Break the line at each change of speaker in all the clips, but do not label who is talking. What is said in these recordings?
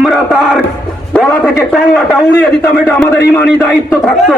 আমরা তার গলা থেকে কল্লাটা উড়িয়ে দিতাম এটা আমাদের ইমানি দায়িত্ব থাকতো।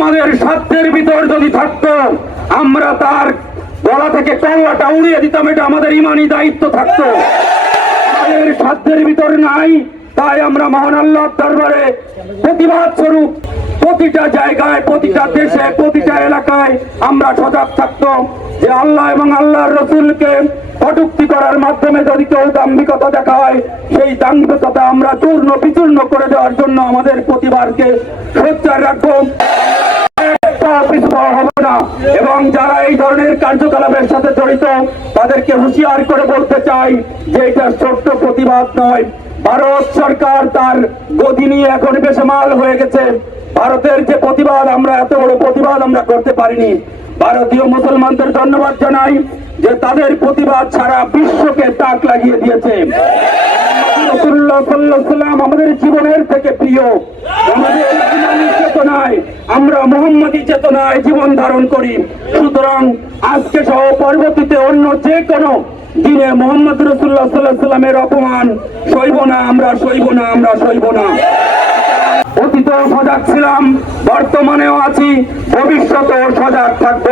আমাদের স্বার্থের ভিতর যদি থাকতো, আমরা তার গলা থেকে কল্লাটা উড়িয়ে দিতাম, এটা আমাদের ইমানি দায়িত্ব থাকতো। আমাদের স্বার্থের ভিতর নাই, তাই আমরা মহান আল্লাহর দরবারে প্রতিবাদ স্বরূপ প্রতিটা জায়গায়, প্রতিটা দেশে, প্রতিটা এলাকায় আমরা সজাগ থাকতো যে আল্লাহ এবং আল্লাহর রসুলকে কটুক্তি করার মাধ্যমে যদি কেউ দাম্ভিকতা দেখায়, সেই দাম্ভিকতা আমরা চূর্ণ বিচূর্ণ করে দেওয়ার জন্য আমাদের প্রতিবাদকে সোচ্চার রাখব। হবে না। এবং যারা এই ধরনের কার্যকলাপের সাথে জড়িত, তাদেরকে হুঁশিয়ার করে বলতে চাই যে এটা ছোট্ট প্রতিবাদ নয়। ভারত সরকার তার গদি নিয়ে এখন বেসামাল হয়ে গেছে। ভারতের যে প্রতিবাদ, আমরা এত বড় প্রতিবাদ আমরা করতে পারিনি। ভারতীয় মুসলমানদের ধন্যবাদ জানাই যে তাদের প্রতিবাদ সারা বিশ্বকে তাক লাগিয়ে দিয়েছে। সাল্লাম, আমাদের জীবনের থেকে প্রিয়। আমাদের চেতনায়, আমরা মোহাম্মদী চেতনায় জীবন ধারণ করি। সুতরাং আজকে সহ পরবর্তীতে অন্য যে কোনো দিনে মোহাম্মদ রসুল্লাহ সাল্লাহ সাল্লামের অপমান সইব না, আমরা সইব না, আমরা সইব না। অতীতেও সজাগ ছিলাম, বর্তমানেও আছি, ভবিষ্যতেও সজাগ থাকব।